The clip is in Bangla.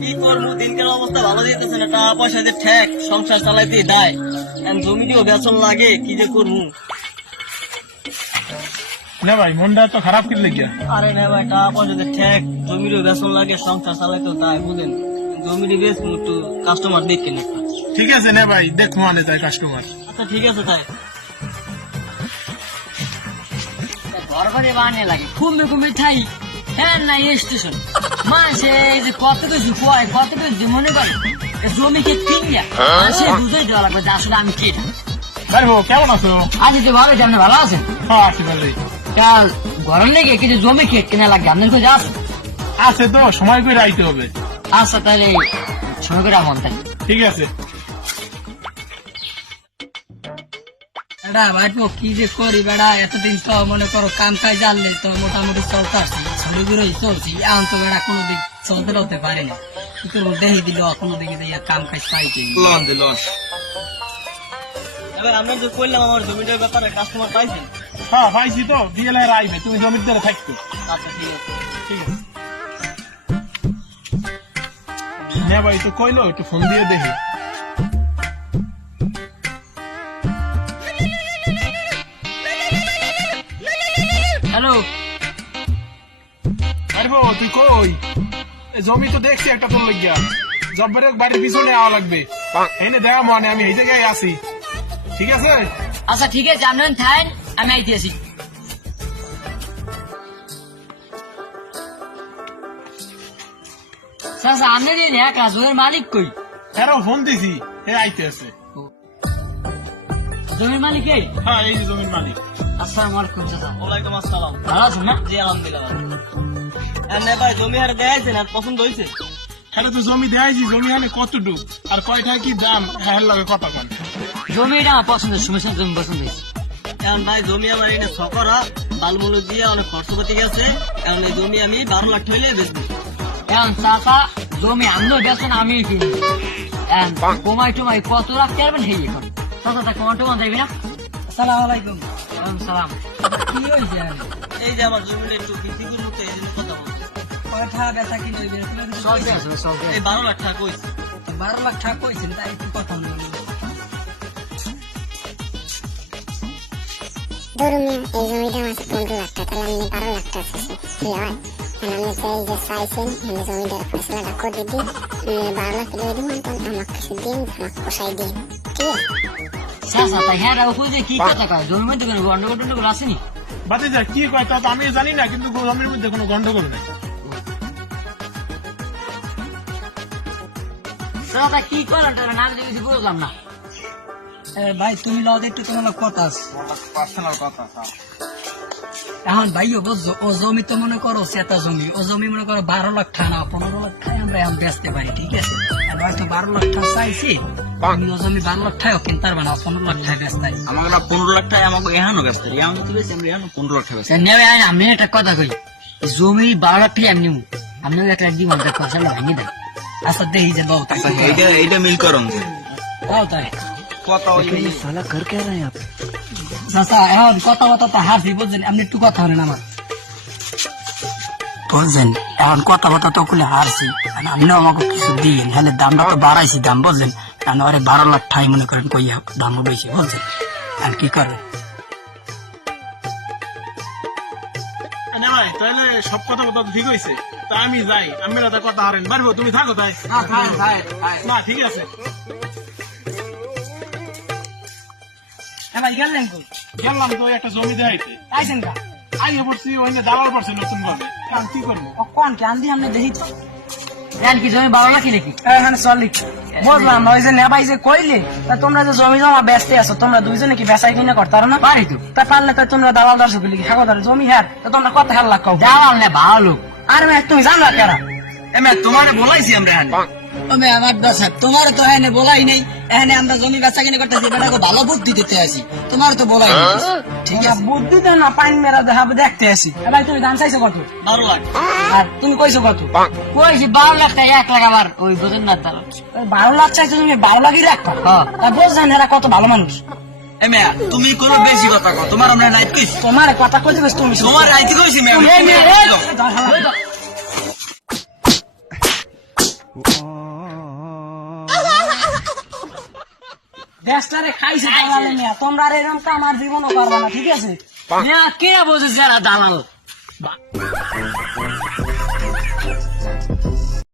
কি করবো, দিনকাল অবস্থা ভালো যেতেছে না, টাকা পয়সা যে ঠেক, সংসার চালাইতে দেয়, জমিটিও বেতন লাগে, কি যে করবো। না ভাই, মনটা তো খারাপ করে লেগে। আরে না ভাই, টাকা পয়সা যে ঠেক, জমিরও বেতন লাগে, সংসার চালাইতেও তাই বুঝেন, জমিটি বেশ একটু কাস্টমার দেখে নি। ঠিক আছে না ভাই, দেখবো আনে তাই কাস্টমার। আচ্ছা ঠিক আছে তাই। ঘর বাড়ি বানিয়ে লাগে ঘুমে ঘুমে থাই, হ্যাঁ না স্টেশন মাসে যে কত কিছু কয়, কত কিছু মনে করে জমিকে কিনিয়া সে বুঝে দেওয়া লাগবে যে আসলে আমি কে। আরে বউ, কেমন আছো? আজ তো ভালো, আপনি ভালো আছেন? হ্যাঁ আছি ভালোই। কাল গরম লেগে কিছু জমি খেট কেনা লাগবে, আপনার কোথায় আছে? আছে তো, সময় করে আইতে হবে। আচ্ছা তাহলে সময় করে আমন তাই। ঠিক আছে। বেড়া ভাইপো কি যে করি বেড়া, এতদিন তো মনে করো কাম কাজ জানলে তো মোটামুটি চলতে আসছি, ছড়ি গুলোই চলছি, এখন তো বেড়া কোনোদিন চলতে হতে পারে না, কি করবো দেখি দিল কোনো দিকে কাম কাজ পাইছি। এবার আমরা যে করলাম আমার জমিটার ব্যাপারে কাস্টমার পাইছেন? হ্যাঁ পাইছি তো, বিয়েলে আইবে, তুমি জমির দ্বারা থাকতো। আচ্ছা ঠিক আছে। ঠিক আছে না ভাই, তো কইলো একটু ফোন দিয়ে দেখি। হ্যালো, আরে বউ তুই কই? জমি তো দেখছি একটা তোর লাগিয়া, জব্বরের বাড়ির পিছনে আওয়া লাগবে, এনে দেখা মনে আমি এই জায়গায় আছি। ঠিক আছে। আচ্ছা ঠিক আছে, আপনার থাকেন, আমি আইতে আসি। আচ্ছা আপনি দিন একা, জমির মালিক কই? হ্যাঁ ফোন দিছি, হে আইতে আছে। জমির মালিক এই? হ্যাঁ এই যে জমির মালিক। আসসালামু আলাইকুম চাচা। ওয়ালাইকুম আসসালাম। ভালো আছেন না? জি আলহামদুলিল্লাহ ভালো। এনে ভাই জমি আর দেখাইছেন, আর পছন্দ হয়েছে? হ্যাঁ তো জমি দেখাইছি, জমি হানে কতটুক আর কয়টা কি দাম, হ্যাঁ লাগে কথা কন। জমিটা আমার পছন্দ, সমস্যা জমি পছন্দ হয়েছে। এখন ভাই জমি আমার এটা সকরা বালমূল দিয়ে অনেক খরচপাতি গেছে, এখন এই জমি আমি 12 লাখ ঠেলে বেচবো। এখন চাচা জমি আমিও বেচেন, আমি কিনি, কমাই টমাই কত রাখতে পারবেন সেই এখন চাচা, তা কমা টমা যাবি না? সালাম আলাইকুম। সালাম। কি হয়েছে? এই যে আমার জমিটা একটু বিক্রি করবো তো, এই জন্য কথা বলছি। কয়টা বেচা কিনে এই 12 লাখ টাকা কইছে। 12 লাখ টাকা কইছেন, তাই একটু কথা বলুন। ধরুন এই জমিটা আছে 15 লাখ টাকা, তাহলে আপনি 12 লাখ টাকা চাইছেন, কি হয়? আমি চাই যে চাইছেন আমি জমিটার ফসলাটা করে দিই, 12 লাখ টাকা দিব, তখন আমাকে কিছু দিন, আমাকে পোষাই দিন, ঠিক আছে? চাচা তাই হ্যাঁ রাখো যে কি কথা কয়, জমির মধ্যে কোনো গন্ডগোল টন্ডগোল আসেনি? বাদে যা কি কয় তা তো আমি জানি না, কিন্তু জমির মধ্যে কোনো গন্ডগোল নেই। চাচা কি করেন তারা না কিছু বুঝলাম না। ভাই তুমি লও একটু, তোমার কথা আছে, পার্সোনাল কথা। এখন ভাই বুঝছো, ও জমি তো মনে করো সেটা জমি, ও জমি মনে করো 12 লাখ টাকা না 15 লাখ টাকা আমরা এখন বেচতে পারি, ঠিক আছে? আর হয়তো 12 লাখ টাকা চাইছি, আমি ও জমি 12 লাখ টাকা কিনতে পারবে না, 15 লাখ টাকা বেচতে পারি। আমাকে 15 লাখ টাকা আমাকে এহানো বেচতে রি, আমি তো বেশি আমরা এহানো 15 লাখ টাকা বেচতে। নেবে আমি একটা কথা কই, জমি 12 লাখ টাকা এমনি আপনি একটা দিব, আমাদের ফসলটা ভাঙিয়ে দেন। আচ্ছা দেখি যে লও তাই, এইটা মিল করুন লও তাই কথা ওই চাচা। এখন কথা কথা তো হারছি বুঝছেন, আপনি একটু কথা বলেন আমার বুঝছেন, এখন কথা কথা তো খুলে হারছি, আপনিও আমাকে কিছু দিন, তাহলে দামটা তো বাড়াইছি দাম বুঝলেন, কারণ ওরে 12 লাখ ঠাই মনে করেন কইয়া দামও বেশি বুঝছেন, আর কি করে। না ভাই তাহলে সব কথা কথা ঠিক হয়েছে, তা আমি যাই, আমি রাতে কথা হারেন পারবো, তুমি থাকো তাই। না ঠিক আছে। গেলাম তো একটা জমি দেখাইতে, আইয়ে পড়ছি, ওইনে দালাল পড়ছে নতুন ভাবে, এখন কি করবো? কি জমি 12 লাখই নাকি? বুঝলাম না, ওই যে নেবাই যে কইলে, তা তোমরা যে জমি জমা বেচতে আছো, তোমরা দুইজনে কি বেচাই কিনে করতারো না? পারি তো, তা পারলে তো তোমরা দালাল দর্শক কি হাগদার জমি হ্যাঁ, তা তোমরা কত হার লাখ কও? যাওয়াল না ভালো। আর তুমি জানো কেরা? এমে তোমার বলাইছি আমরা আমার দশা তোমার তো এনে বলাই নেই, এখানে আমরা জমি বেচা কিনে করতেছি, বেটাকে ভালো বুদ্ধি দিতে আসি, তোমার তো বলাই নেই। ঠিক আছে, বুদ্ধি দেন না, পাইন মেরা দেখাবে দেখতে আসি। এবার তুমি দাম চাইছো কত? 12 লাখ। আর তুমি কইছো কত? কইছি 12 লাখ টাকা, 1 লাখ আবার ওই বোঝেন না তারা। 12 লাখ চাইছো, তুমি 12 লাখই রাখবা? হ্যাঁ। তা বুঝছেন এরা কত ভালো মানুষ? এমে তুমি কোনো বেশি কথা কও, তোমার আমরা নাইট কইছি, তোমার কথা কইতে তুমি তোমার রাইতে কইছি ম্যাম। দেশটারে খাইছে দালালে মিয়া, তোমরা আর এরকম কাম আমার জীবনও পারবা না, ঠিক আছে? কে বোঝে যারা দালাল